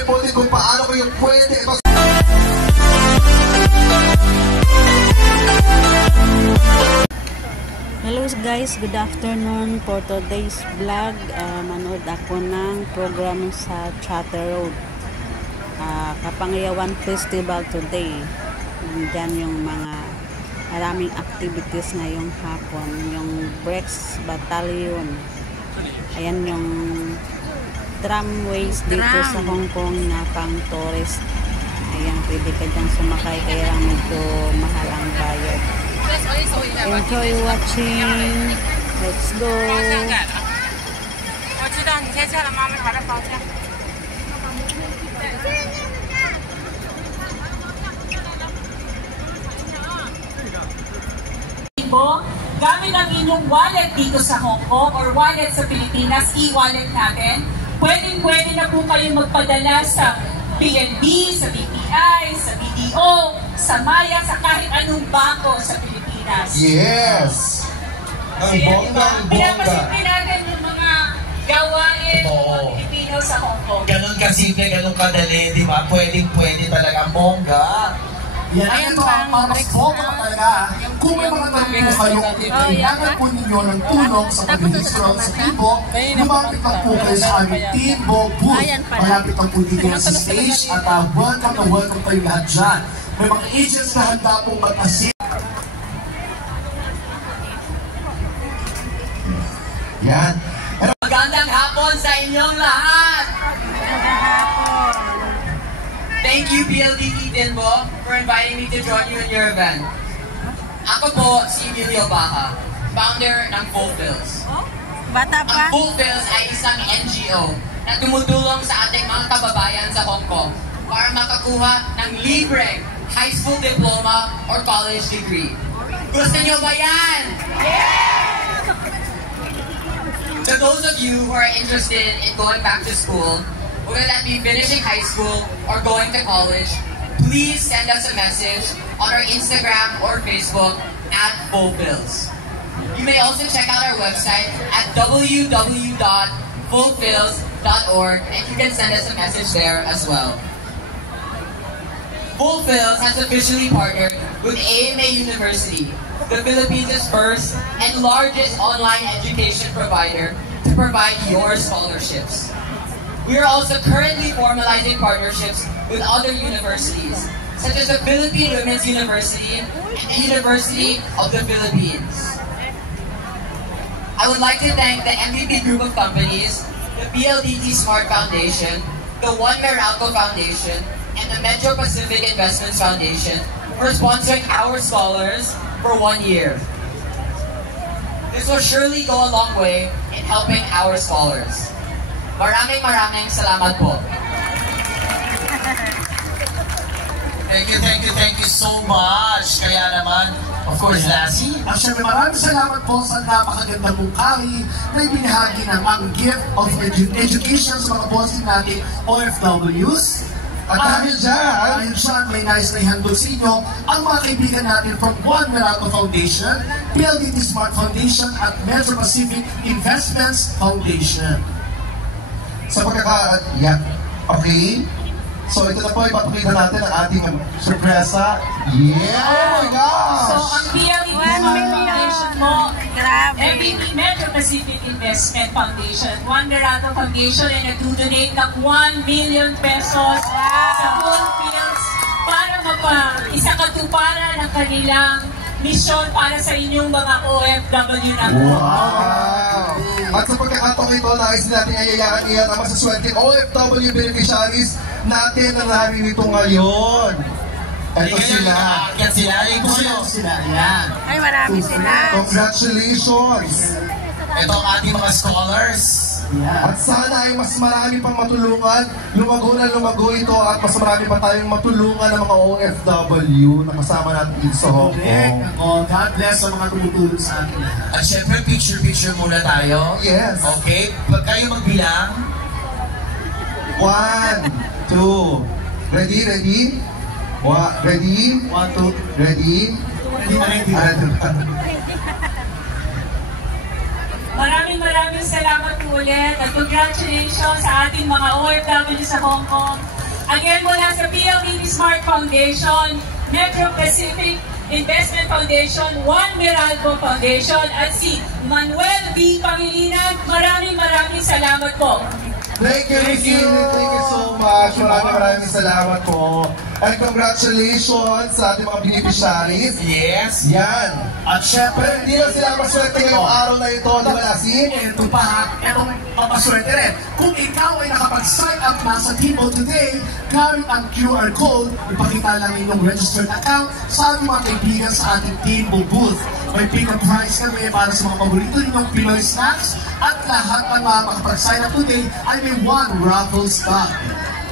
reported kung paano kayo pwede. Hello guys, good afternoon. For today's vlog, manood ako ng program sa Chatter Road. Kapangyawan Festival today. Diyan yung mga maraming activities ngayong hapon. Yung Breaks Battalion. Ayan yung tramways dito sa Hong Kong na pang tourist. Ayan, pwede ka dyan sumakay kaya medyo mahal ang bayad. Enjoy watching. Let's go. Gamit ang inyong wallet dito sa Hong Kong or wallet sa Pilipinas, e-wallet natin, pwede na po kayo magpadala sa PNB, sa BPI, sa BDO, sa Maya, sa kahit anong bangko sa Pilipinas. Yes! Ang bonggang-bongga. Pinapasimple natin yung mga gawain ng mga Pilipino sa Hong Kong. Ganon kasimple, ganon kadali, di ba? Pwede talaga ang bongga. Yan, ito ang mas bongga talaga. Kung may mga tanong po kayo, kailangan po ninyo ng tulong sa pag-registro sa Tibo, lumapit lang po kayo sa aming Tibo booth. Malapit lang po dito sa stage at welcome kayo lahat dyan. May mga agents na handa pong mag-assist. Yan. Magandang hapon sa inyong lahat! Thank you, PLDT Timbo, for inviting me to join you in your event. Ako po si Emilio Baca, founder ng Fulfills. Bata pa? Ang Fulfills ay isang NGO na tumutulong sa ating mga kababayan sa Hong Kong para makakuha ng libreng high school diploma or college degree. Gusto nyo ba yan? To those of you who are interested in going back to school, whether that be finishing high school or going to college, please send us a message on our Instagram or Facebook at Fulfills. You may also check out our website at www.fulfills.org and you can send us a message there as well. Fulfills has officially partnered with AMA University, the Philippines' first and largest online education provider to provide your scholarships. We are also currently formalizing partnerships with other universities, such as the Philippine Women's University and the University of the Philippines. I would like to thank the MVP Group of Companies, the PLDT Smart Foundation, the One Meralco Foundation, and the Metro Pacific Investments Foundation for sponsoring our scholars for 1 year. This will surely go a long way in helping our scholars. Maraming salamat po. Thank you so much. Kaya naman, of course, Lassie. At syempre, maraming salamat po sa napakagandang mungkahi na ibinahagi ng ang gift of education sa mga bossing natin OFWs. At dahil dyan, may nais na ihandog sa inyo ang mga kaibigan natin from One Meralco Foundation, PLDT Smart Foundation at Metro Pacific Investments Foundation. Sa pagkaka-yan, okay? So ito na po, ipapakita natin ang ating sorpresa. Yeah! Oh my gosh! So ang PLDT Foundation mo, MVP Metro Pacific Investment Foundation, One Meralco Foundation ay nag-donate ng 1 million pesos sa Fulfills para isakatuparan ang kanilang misyon para sa inyong mga OFW na po. Wow! At sa pagkakataon ito, nais natin ayayaan iyan ang masaswerte OFW beneficiaries natin na naririto ngayon. Ito sila. Yan sila. Yan. Ay, marami sila. Congratulations! Ito ang ating mga scholars. At sana ay mas marami pang matulungan. Lumago na lumago ito at mas marami pa tayong matulungan ng mga OFW na kasama natin dito sa Hong Kong. God bless sa mga tumutulong sa atin. At syempre, picture muna tayo. Yes. Okay? Pag kayo magbilang. 1, 2. Ready? Ready? 1, 2, ready? Maraming salamat po ulit at congratulations sa ating mga OFW sa Hong Kong. Again, mula sa PLDT Smart Foundation, Metro Pacific Investment Foundation, Juan Meralco Foundation, at si Manuel B. Pangilinan. Maraming salamat po. Thank you so much. Maraming salamat po. And congratulations sa ating mga beneficiaries. Yes. Yan. At syempre, Hindi lang sila maswerte ngayong araw na ito, di ba, Lassie? ito pa, itong papaswerte rin. Kung ikaw ay nakapag-sign up na sa Timo today, gamit ang QR code, ipakita lang inyong registered account sa ating mga kaibigan sa ating Timo booth. May pick-up prize kami para sa mga paborito ninyong Pinoy snacks at lahat ng mga makapag-sign up today ay may one raffle stock.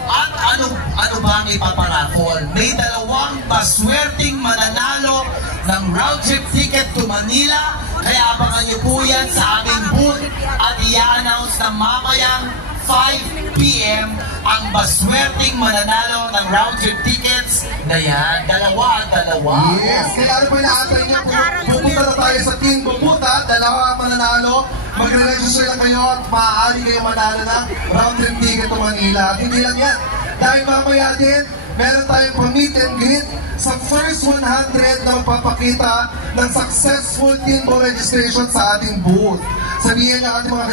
At ano ba ang ipaparaffle? May dalawang paswerteng mananalo ng round trip ticket to Manila. Kaya abangan niyo po yan sa aming booth at i-announce na mamayang 5 p.m. ang baswerteng mananalo ng round trip tickets na yan. Dalawa. Yes, kaya ano po inaantay niyo? Pupunta na tayo sa Team Bubuta, dalawa mananalo. Magre-register lang kayo at maaari kayo manalo ng round trip ticket to Manila. At hindi lang yan, dahil mamaya din, meron tayong pa-meet and greet sa first 100 na magpapakita ng successful Timbo registration sa ating booth. Sabihin niya ating mga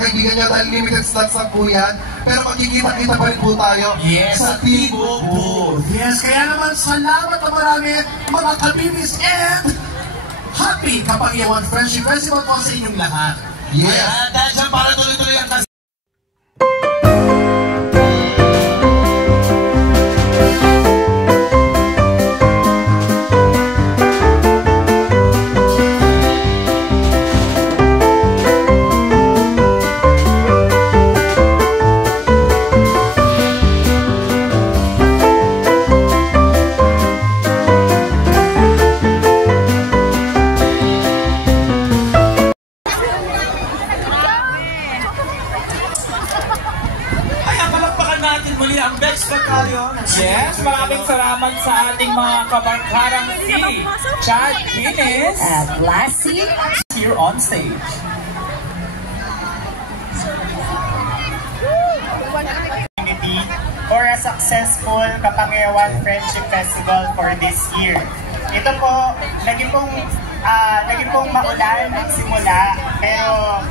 kaibigan niya dahil limited slots lang po yan, pero magkikita-kita pa rin po tayo sa Timbo booth. Yes, kaya naman salamat na marami mga kabibis and happy Kapangyawan Friendship Festival po sa inyong lahat. Yes. Kaya dahil dyan para tuloy-tuloy ang Yes, maraming salamat sa ating mga kabarkarang si Chad Guinness At Lassie here on stage. For a successful Kapangyawan Friendship Festival for this year. Ito po, lagi pong maulan ng simula, pero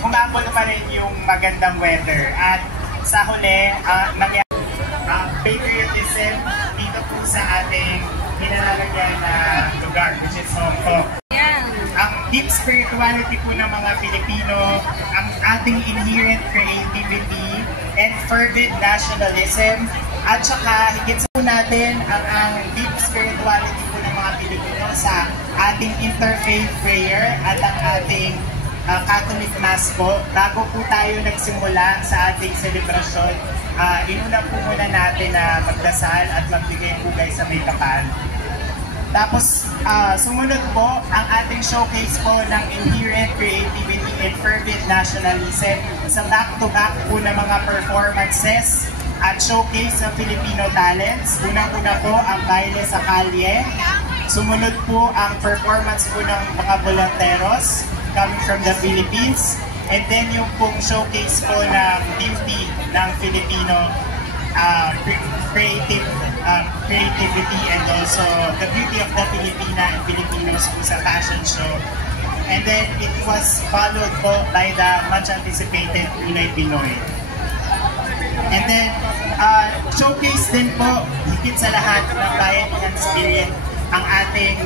humabol pa rin yung magandang weather. At sa huli, patriotism dito po sa ating pinalalagyan na lugar, which is Hong Kong. Ang deep spirituality po ng mga Pilipino, ang ating inherent creativity and fervent nationalism, at saka higit sa po natin ang deep spirituality po ng mga Pilipino sa ating interfaith prayer at ang ating Catholic Mass po. Bago po tayo nagsimula sa ating selebrasyon, inuna po muna natin na magdasal at magbigay pugay sa may kapal. Tapos, sumunod po ang ating showcase po ng inherent creativity and fervent nationalism sa back-to-back po ng mga performances at showcase sa Filipino talents. Unang-una po ang baile sa kalye. Sumunod po ang performance po ng mga volunteros coming from the Philippines. And then yung pong showcase po ng beauty ng Filipino creativity and also the beauty of the Filipina and Filipinos po sa fashion show. And then it was followed po by the much anticipated Pinoy Pinoy. And then showcase din po higit sa lahat ng bayanihan spirit ang ating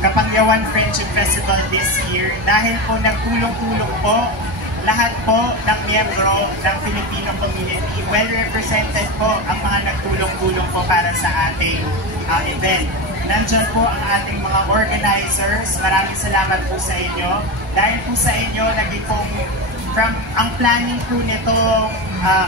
Kapangyawan Friendship Festival this year dahil po nagtulong-tulong po lahat po ng miyembro ng Filipino community. Well represented po ang mga nagtulong-tulong po para sa ating event. Nandyan po ang ating mga organizers. Maraming salamat po sa inyo. Dahil po sa inyo, naging pong ang planning po nitong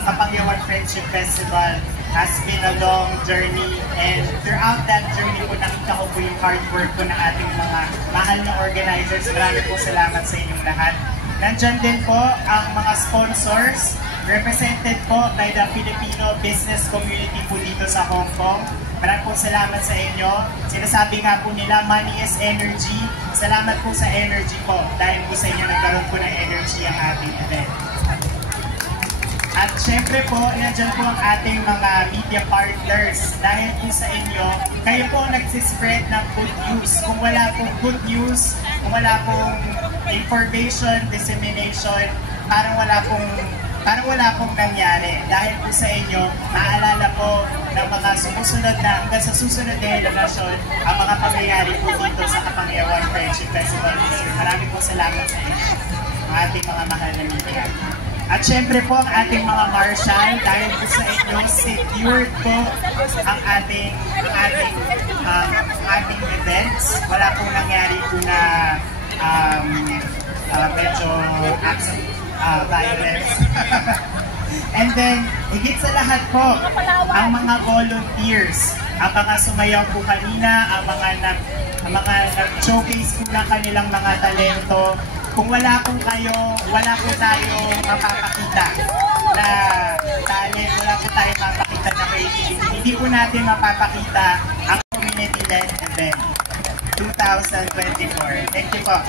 Kapangyawan Friendship Festival has been a long journey, and throughout that journey po nakita ko po yung hard work po ng ating mga mahal na organizers. Maraming po salamat sa inyong lahat. Nandyan din po ang mga sponsors represented po by the Filipino business community po dito sa Hong Kong. Maraming po salamat sa inyo. Sinasabi nga po nila, money is energy. Salamat po sa energy po. Dahil po sa inyo nagkaroon po ng energy ang ating event. At syempre po, nandiyan po ang ating mga media partners. Dahil po sa inyo, kayo po nagsispread ng good news. Kung wala pong good news, kung wala pong information, dissemination, parang wala pong nangyari. Dahil po sa inyo, maalala po ng mga sumusunod na, hanggang sa susunod na henerasyon, ang mga pangyayari po dito sa Kapangyawan Friendship Festival this year. Maraming po salamat sa inyo, ang ating mga mahal na media. At syempre po ang ating mga marshal, dahil po sa inyo, secured po ang ating events. Wala pong nangyari po na medyo violence. And then, higit sa lahat po, ang mga volunteers, ang mga sumayaw po kanina, ang mga nag-showcase po ng kanilang mga talento. Kung wala po kayo, wala po tayo mapapakita na talent, wala po tayo mapapakita na creativity. Hindi po natin mapapakita ang community-led event 2024. Thank you po.